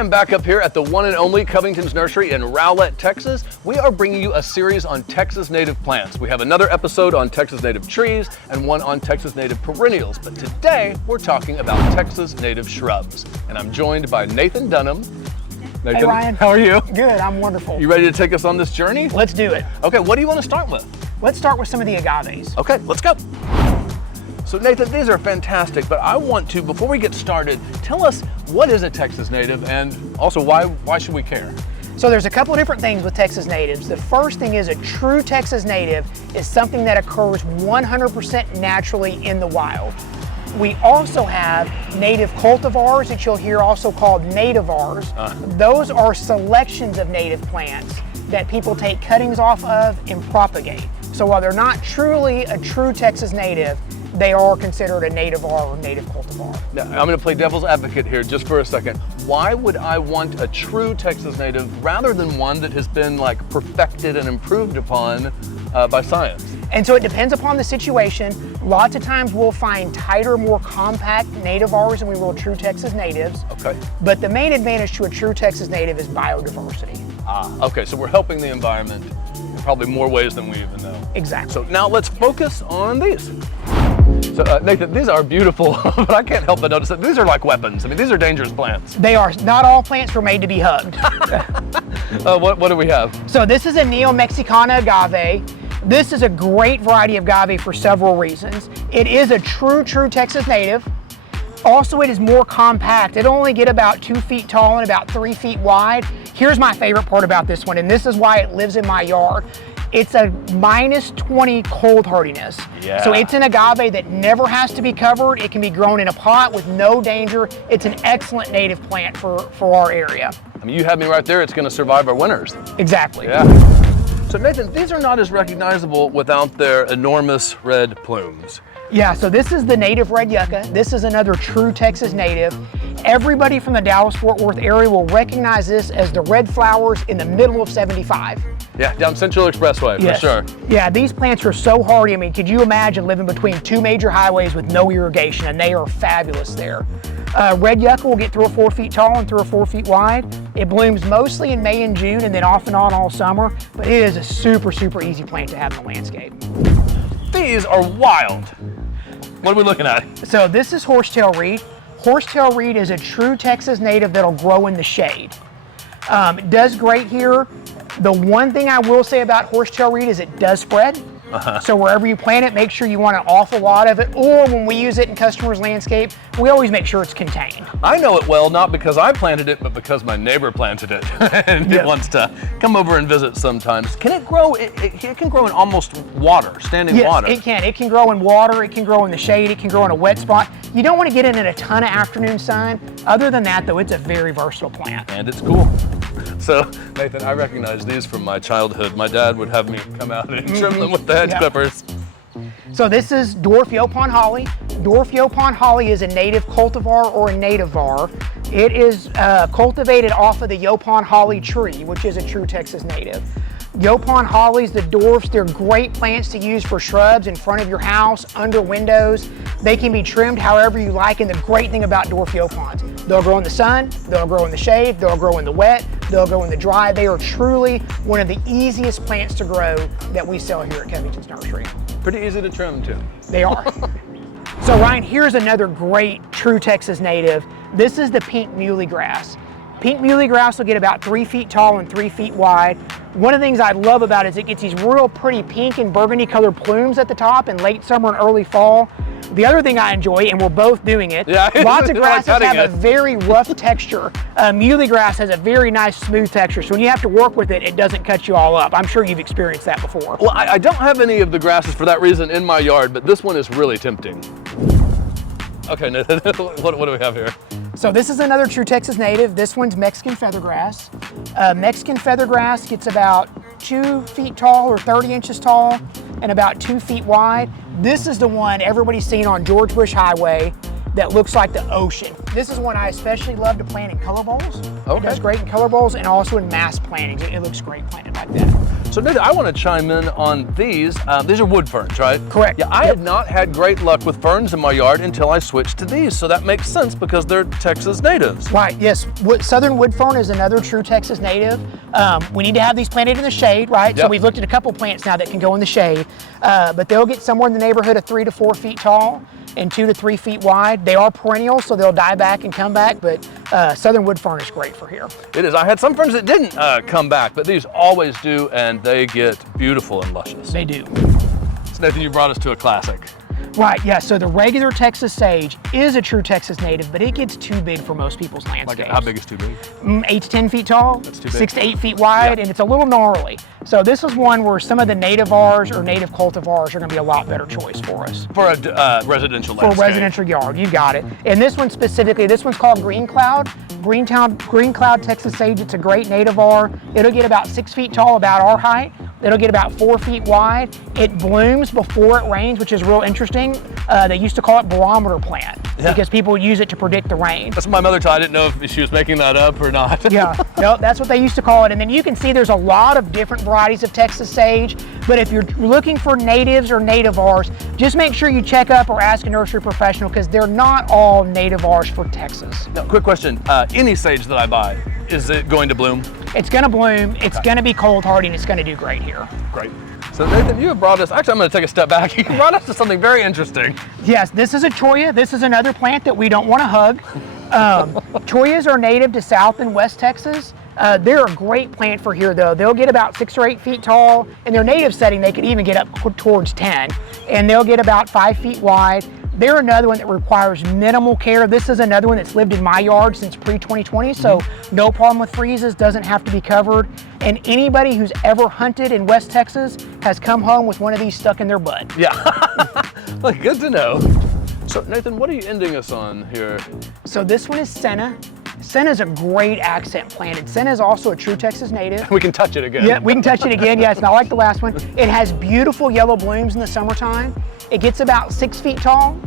am back up here at the one and only Covington's Nursery in Rowlett, Texas. We are bringing you a series on Texas native plants. We have another episode on Texas native trees and one on Texas native perennials, but today we're talking about Texas native shrubs. And I'm joined by Nathan Dunham. Nathan, hey Ryan. How are you? Good, I'm wonderful. You ready to take us on this journey? Let's do it. Okay, what do you want to start with? Let's start with some of the agaves. Okay, let's go. So Nathan, these are fantastic, but I want to, before we get started, tell us what is a Texas native and also why should we care? So there's a couple of different things with Texas natives. The first thing is a true Texas native is something that occurs 100% naturally in the wild. We also have native cultivars that you'll hear also called nativars. Those are selections of native plants that people take cuttings off of and propagate. So while they're not truly a true Texas native, they are considered a nativar or native cultivar. Now, I'm going to play devil's advocate here just for a second. Why would I want a true Texas native rather than one that has been like perfected and improved upon by science? And so it depends upon the situation. Lots of times we'll find tighter, more compact nativars than we will true Texas natives. Okay. But the main advantage to a true Texas native is biodiversity. Okay, so we're helping the environment in probably more ways than we even know. Exactly. So now let's focus on these. So Nathan, these are beautiful, but I can't help but notice that these are like weapons. I mean, these are dangerous plants. They are. Not all plants were made to be hugged. What do we have? So this is a Neomexicana agave. This is a great variety of agave for several reasons. It is a true Texas native. Also, it is more compact. It'll only get about 2 feet tall and about 3 feet wide. Here's my favorite part about this one, and this is why it lives in my yard. It's a -20 cold hardiness. Yeah. So it's an agave that never has to be covered. It can be grown in a pot with no danger. It's an excellent native plant for our area. I mean, you had me right there. It's going to survive our winters. Exactly. Yeah. So Nathan, these are not as recognizable without their enormous red plumes. Yeah, so this is the native red yucca. This is another true Texas native. Everybody from the Dallas-Fort Worth area will recognize this as the red flowers in the middle of 75. Yeah, down Central Expressway, Yes. for sure. Yeah, these plants are so hardy. I mean, could you imagine living between 2 major highways with no irrigation? And they are fabulous there. Red yucca will get 3 or 4 feet tall and 3 or 4 feet wide. It blooms mostly in May and June and then off and on all summer, but it is a super easy plant to have in the landscape. These are wild. What are we looking at? So this is horsetail reed. Horsetail reed is a true Texas native that'll grow in the shade. It does great here. The one thing I will say about horsetail reed is it does spread. So wherever you plant it, make sure you want an awful lot of it, or when we use it in customers' landscape, we always make sure it's contained. I know it well, not because I planted it, but because my neighbor planted it. And it wants to come over and visit sometimes. Can it grow? It can grow in almost water, standing water. Yes, it can. It can grow in water, it can grow in the shade, it can grow in a wet spot. You don't want to get it in a ton of afternoon sun. Other than that, though, it's a very versatile plant. And it's cool. So, Nathan, I recognize these from my childhood. My dad would have me come out and trim them with the hedge clippers. So this is Dwarf Yaupon holly. Dwarf Yaupon holly is a native cultivar or a nativar. It is cultivated off of the Yaupon holly tree, which is a true Texas native. Yaupon hollies, the dwarfs, they're great plants to use for shrubs in front of your house, under windows. They can be trimmed however you like, and the great thing about dwarf yaupons, they'll grow in the sun, they'll grow in the shade, they'll grow in the wet, they'll grow in the dry. They are truly one of the easiest plants to grow that we sell here at Covington's Nursery. Pretty easy to trim too. They are. So Ryan, here's another great true Texas native. This is the pink muhly grass. Pink muhly grass will get about 3 feet tall and 3 feet wide. One of the things I love about it is it gets these real pretty pink and burgundy colored plumes at the top in late summer and early fall. The other thing I enjoy, and we're both doing it, lots of grasses have a very rough texture. Muhly grass has a very nice smooth texture, so when you have to work with it, it doesn't cut you all up. I'm sure you've experienced that before. Well, I don't have any of the grasses for that reason in my yard, but this one is really tempting. Okay, Nathan, what do we have here? So this is another true Texas native. This one's Mexican feathergrass. Mexican feathergrass gets about 2 feet tall or 30 inches tall and about 2 feet wide. This is the one everybody's seen on George Bush Highway that looks like the ocean. This is one I especially love to plant in color bowls. Okay. It does great in color bowls and also in mass plantings. It looks great planted like that. So Nathan, I want to chime in on these. These are wood ferns, right? Correct. Yeah, I have not had great luck with ferns in my yard until I switched to these. So that makes sense because they're Texas natives. Right, yes. Southern wood fern is another true Texas native. We need to have these planted in the shade, right? So Yep. we've looked at a couple plants now that can go in the shade, but they'll get somewhere in the neighborhood of 3 to 4 feet tall and 2 to 3 feet wide. They are perennials, so they'll die back and come back, but Southern wood fern is great for here. It is. I had some ferns that didn't come back, but these always do, and they get beautiful and luscious. They do. So Nathan, you brought us to a classic. Right, yeah, so the regular Texas sage is a true Texas native, but it gets too big for most people's landscapes. Like how big is too big? 8 to 10 feet tall, That's too big. 6 to 8 feet wide, Yeah. and it's a little gnarly. So this is one where some of the nativars or native cultivars are gonna be a lot better choice for us. For a residential For a landscape. residential yard, you got it. And this one specifically, this one's called Green Cloud. Green Cloud Texas sage, it's a great nativar. It'll get about 6 feet tall, about our height. It'll get about 4 feet wide. It blooms before it rains, which is real interesting. They used to call it barometer plant because people use it to predict the rain. That's what my mother taught. I didn't know if she was making that up or not. Yeah, no, that's what they used to call it. And then you can see there's a lot of different varieties of Texas sage, but if you're looking for natives or nativars, just make sure you check up or ask a nursery professional because they're not all nativars for Texas. Now, quick question. Any sage that I buy, is it going to bloom? It's gonna bloom, it's gonna be cold hardy, and it's gonna do great here. Great. So Nathan, you have brought us, actually I'm going to take a step back. You brought us to something very interesting. Yes, this is a cholla. This is another plant that we don't want to hug. Chollas are native to South and West Texas. They're a great plant for here though. They'll get about 6 or 8 feet tall. In their native setting, they could even get up towards 10. And they'll get about 5 feet wide. They're another one that requires minimal care. This is another one that's lived in my yard since pre-2020, so no problem with freezes, doesn't have to be covered. And anybody who's ever hunted in West Texas has come home with one of these stuck in their butt. Yeah. Well, good to know. So Nathan, what are you ending us on here? So this one is Senna. Senna is a great accent plant, and Senna is also a true Texas native. We can touch it again. Yeah, we can touch it again. Yeah, it's not like the last one. It has beautiful yellow blooms in the summertime. It gets about 6 feet tall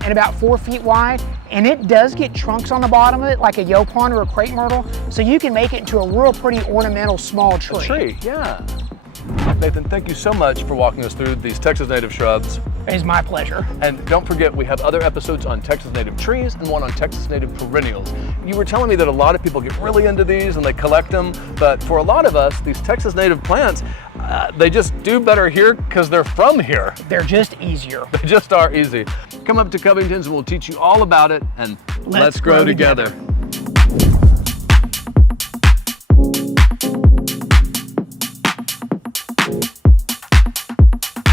and about 4 feet wide, and it does get trunks on the bottom of it like a Yaupon or a crepe myrtle, so you can make it into a real pretty ornamental small tree. A tree, yeah. Nathan, thank you so much for walking us through these Texas native shrubs. It is my pleasure. And don't forget, we have other episodes on Texas native trees and one on Texas native perennials. You were telling me that a lot of people get really into these and they collect them, but for a lot of us, these Texas native plants, they just do better here because they're from here. They're just easier. They just are easy. Come up to Covington's and we'll teach you all about it, and let's grow together.